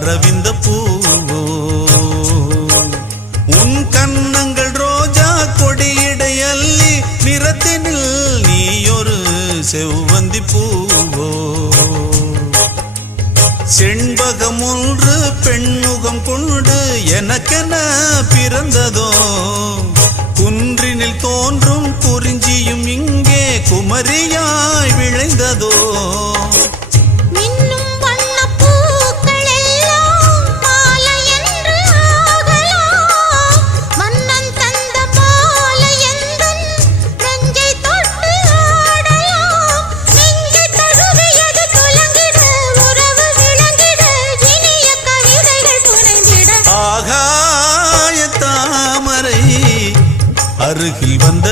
அரவிந்த பூவோ உன் கன்னங்கள் ரோஜா கொடியிடையல்லி நிறத்தினில் நீயொரு செவ்வந்தி பூவோ செண்பகம் ஒன்று பெண்முகம் கொண்டு எனக்கென பிறந்ததோ குன்றினில் தோன்றும் குறிஞ்சியும் இங்கே குமரியாய் விளைந்ததோ அருகில் வந்த